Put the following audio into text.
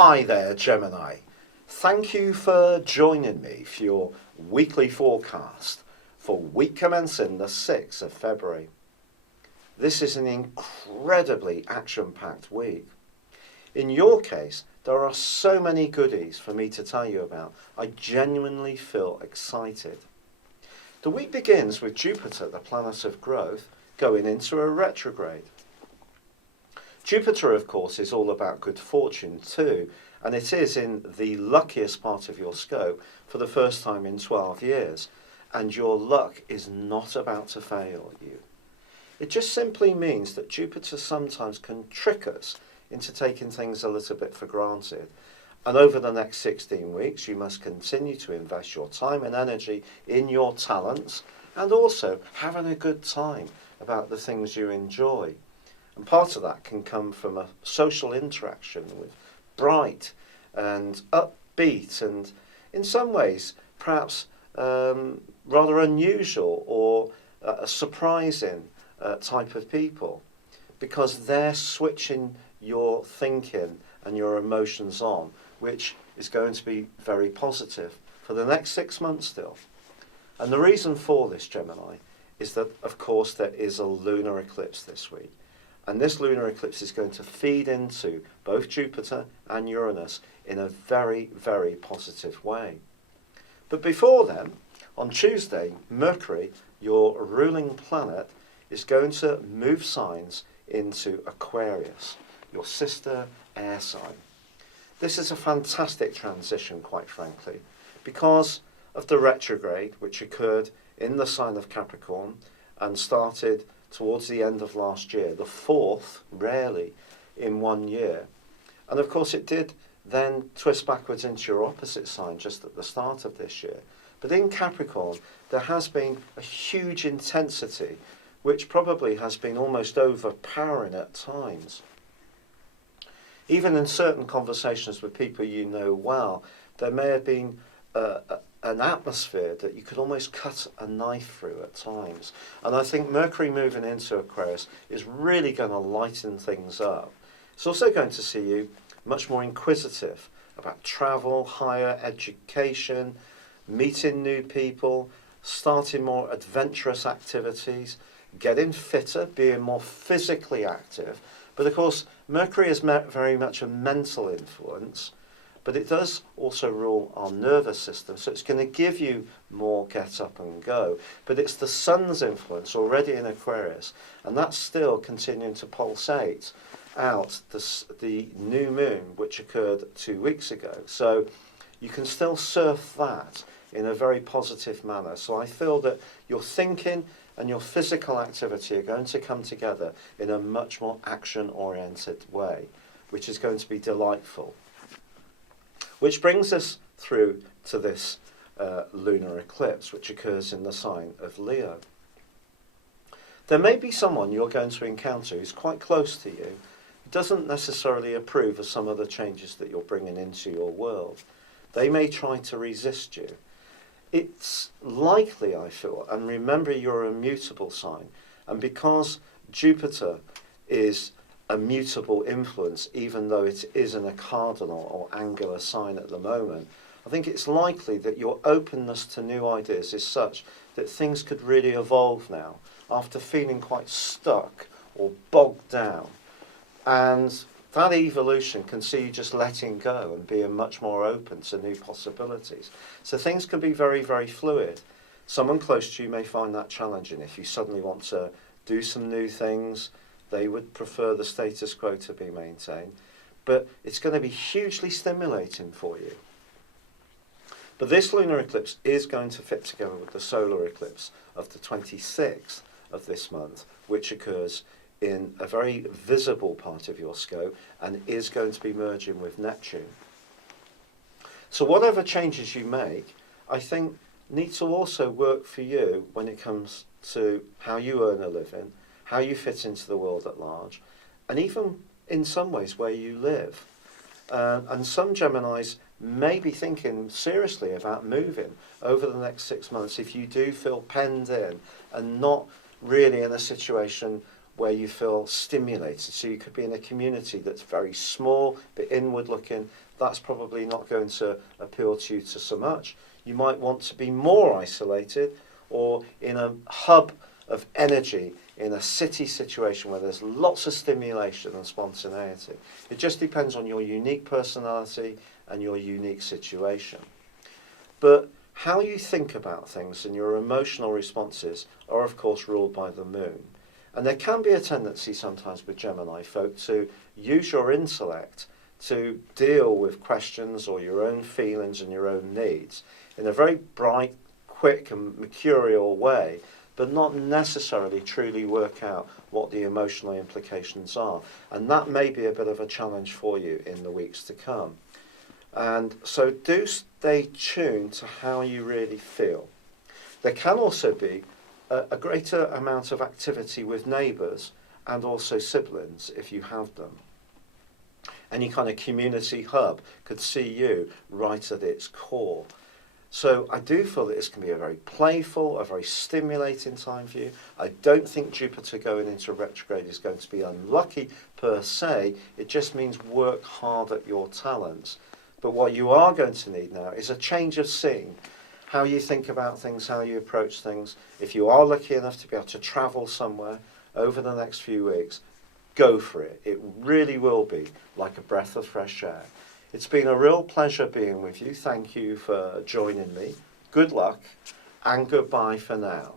Hi there, Gemini. Thank you for joining me for your weekly forecast for week commencing the 6th of February. This is an incredibly action-packed week. In your case, there are so many goodies for me to tell you about. I genuinely feel excited. The week begins with Jupiter, the planet of growth, going into a retrograde. Jupiter, of course, is all about good fortune too, and it is in the luckiest part of your scope for the first time in 12 years, and your luck is not about to fail you. It just simply means that Jupiter sometimes can trick us into taking things a little bit for granted. And over the next 16 weeks, you must continue to invest your time and energy in your talents and also having a good time about the things you enjoy. And part of that can come from a social interaction with bright and upbeat and, in some ways, perhaps rather unusual or surprising type of people, because they're switching your thinking and your emotions on, which is going to be very positive for the next 6 months still. And the reason for this, Gemini, is that, of course, there is a lunar eclipse this week. And this lunar eclipse is going to feed into both Jupiter and Uranus in a very, very positive way. But before then, on Tuesday, Mercury, your ruling planet, is going to move signs into Aquarius, your sister air sign. This is a fantastic transition, quite frankly, because of the retrograde, which occurred in the sign of Capricorn and started towards the end of last year, the fourth, rarely, in 1 year. And of course it did then twist backwards into your opposite sign just at the start of this year. But in Capricorn, there has been a huge intensity, which probably has been almost overpowering at times. Even in certain conversations with people you know well, there may have been an atmosphere that you could almost cut a knife through at times. And I think Mercury moving into Aquarius is really going to lighten things up. It's also going to see you much more inquisitive about travel, higher education, meeting new people, starting more adventurous activities, getting fitter, being more physically active. But of course, Mercury is very much a mental influence, but it does also rule our nervous system, so it's going to give you more get up and go. But it's the Sun's influence already in Aquarius, and that's still continuing to pulsate out the new moon, which occurred 2 weeks ago. So you can still surf that in a very positive manner. So I feel that your thinking and your physical activity are going to come together in a much more action-oriented way, which is going to be delightful. Which brings us through to this lunar eclipse, which occurs in the sign of Leo. There may be someone you're going to encounter who's quite close to you, doesn't necessarily approve of some of the changes that you're bringing into your world. They may try to resist you. It's likely, I feel, and remember you're a mutable sign, and because Jupiter is a mutable influence, even though it isn't a cardinal or angular sign at the moment, I think it's likely that your openness to new ideas is such that things could really evolve now after feeling quite stuck or bogged down. And that evolution can see you just letting go and being much more open to new possibilities. So things can be very, very fluid. Someone close to you may find that challenging. If you suddenly want to do some new things, they would prefer the status quo to be maintained. But it's going to be hugely stimulating for you. But this lunar eclipse is going to fit together with the solar eclipse of the 26th of this month, which occurs in a very visible part of your scope and is going to be merging with Neptune. So whatever changes you make, I think, need to also work for you when it comes to how you earn a living, how you fit into the world at large, and even in some ways where you live. And some Geminis may be thinking seriously about moving over the next 6 months if you do feel penned in and not really in a situation where you feel stimulated. So you could be in a community that's very small, but inward looking. That's probably not going to appeal to you to so much. You might want to be more isolated, or in a hub of energy in a city situation where there's lots of stimulation and spontaneity. It just depends on your unique personality and your unique situation. But how you think about things and your emotional responses are of course ruled by the moon. And there can be a tendency sometimes with Gemini folk to use your intellect to deal with questions or your own feelings and your own needs in a very bright, quick and mercurial way, but not necessarily truly work out what the emotional implications are. And that may be a bit of a challenge for you in the weeks to come. And so do stay tuned to how you really feel. There can also be a greater amount of activity with neighbours and also siblings if you have them. Any kind of community hub could see you right at its core. So I do feel that this can be a very playful, a very stimulating time for you. I don't think Jupiter going into retrograde is going to be unlucky per se. It just means work hard at your talents. But what you are going to need now is a change of scene. How you think about things, how you approach things. If you are lucky enough to be able to travel somewhere over the next few weeks, go for it. It really will be like a breath of fresh air. It's been a real pleasure being with you. Thank you for joining me. Good luck and goodbye for now.